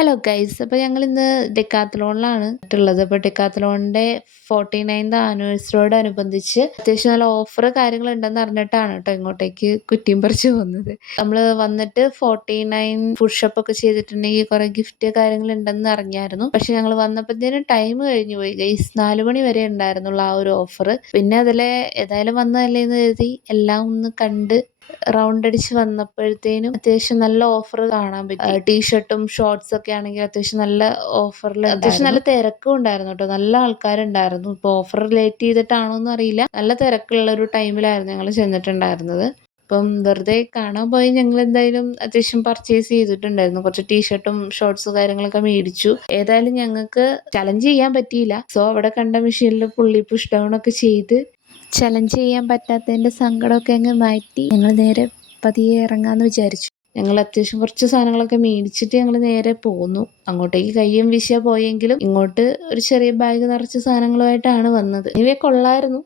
Hello guys. അപ്പോൾ ഞങ്ങളിന്ന് ഡെക്കാത്തലോണിലാണ് ഉള്ളത്. അപ്പോൾ ഡെക്കാത്തലോണിൻ്റെ 49th ആനിവേഴ്സറിയോടനുബന്ധിച്ച് അത്യാവശ്യം നല്ല ഓഫർ കാര്യങ്ങളുണ്ടെന്ന് അറിഞ്ഞിട്ടാണ് കേട്ടോ ഇങ്ങോട്ടേക്ക് കുറ്റിയും പറിച്ച് പോകുന്നത്. നമ്മൾ വന്നിട്ട് 49 പുഷപ്പ് ഒക്കെ ചെയ്തിട്ടുണ്ടെങ്കിൽ കുറേ ഗിഫ്റ്റ് കാര്യങ്ങളുണ്ടെന്ന് അറിഞ്ഞായിരുന്നു. പക്ഷെ ഞങ്ങൾ വന്നപ്പോഴത്തേനും ടൈം കഴിഞ്ഞു പോയി ഗൈസ്. 4 മണി വരെ ഉണ്ടായിരുന്നുള്ളൂ ആ ഒരു ഓഫർ. പിന്നെ അതിലെ ഏതായാലും വന്നതല്ലേ എന്ന് കരുതി എല്ലാം ഒന്ന് കണ്ട് റൗണ്ട് അടിച്ച് വന്നപ്പോഴത്തേനും അത്യാവശ്യം നല്ല ഓഫർ കാണാൻ പറ്റി. ടീഷർട്ടും ഷോർട്സ് ഒക്കെ ആണെങ്കിൽ അത്യാവശ്യം നല്ല ഓഫറിൽ അത്യാവശ്യം നല്ല തിരക്കും ഉണ്ടായിരുന്നു കേട്ടോ. നല്ല ആൾക്കാരുണ്ടായിരുന്നു. ഇപ്പോൾ ഓഫർ റിലേറ്റ് ചെയ്തിട്ടാണോ എന്ന് അറിയില്ല. നല്ല തിരക്കുള്ള ഒരു ടൈമിലായിരുന്നു ഞങ്ങൾ ചെന്നിട്ടുണ്ടായിരുന്നത്. അപ്പം വെറുതെ കാണാൻ പോയി ഞങ്ങൾ എന്തായാലും അത്യാവശ്യം പർച്ചേസ് ചെയ്തിട്ടുണ്ടായിരുന്നു. കുറച്ച് ടീഷർട്ടും ഷോർട്സ് കാര്യങ്ങളൊക്കെ മേടിച്ചു. ഏതായാലും ഞങ്ങൾക്ക് ചലഞ്ച് ചെയ്യാൻ പറ്റിയില്ല. സോ അവിടെ കണ്ട മെഷീനിൽ പുള്ളി പുഷ് ഡൗൺ ഒക്കെ ചെയ്ത് ചലഞ്ച് ചെയ്യാൻ പറ്റാത്തതിൻ്റെ സങ്കടമൊക്കെ അങ്ങ് മാറ്റി ഞങ്ങൾ നേരെ പതിയെ ഇറങ്ങാമെന്ന് വിചാരിച്ചു. ഞങ്ങൾ അത്യാവശ്യം കുറച്ച് സാധനങ്ങളൊക്കെ മേടിച്ചിട്ട് ഞങ്ങൾ നേരെ പോന്നു. അങ്ങോട്ടേക്ക് കയ്യും വീശിയാ പോയെങ്കിലും ഇങ്ങോട്ട് ഒരു ചെറിയ ബാഗ് നിറച്ച സാധനങ്ങളുമായിട്ടാണ് വന്നത്. ഇവയെ കൊള്ളായിരുന്നു.